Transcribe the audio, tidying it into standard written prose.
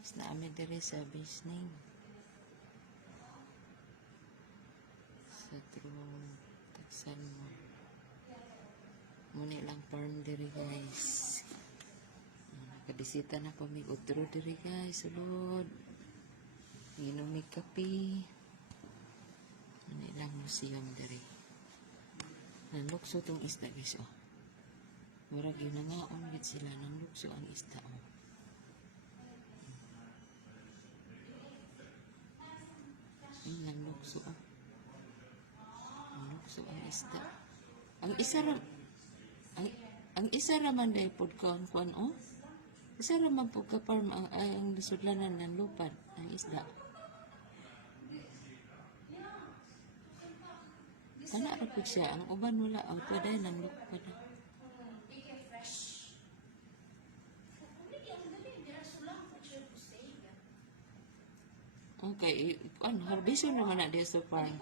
Is na amin diri sa Bisning. Sa true Taksan mo. Muna lang farm diri guys. Nakabisita na po may utro diri guys. Sulod. Inom may kape. Muna lang museum diri. Nanlukso tong isda guys oh. Murag yun na nga gid sila nanlukso ang isda oh. Nanlukso oh. Nanlukso ang isda. Ang isa raman dahil pod kuan oh. Isa raman pod ka farm ang sudlanan ng lupad ang isda. Kana ra pud siya ang uban wala ang paday ng lupad. Okay, harvestion naman na dito sa farm.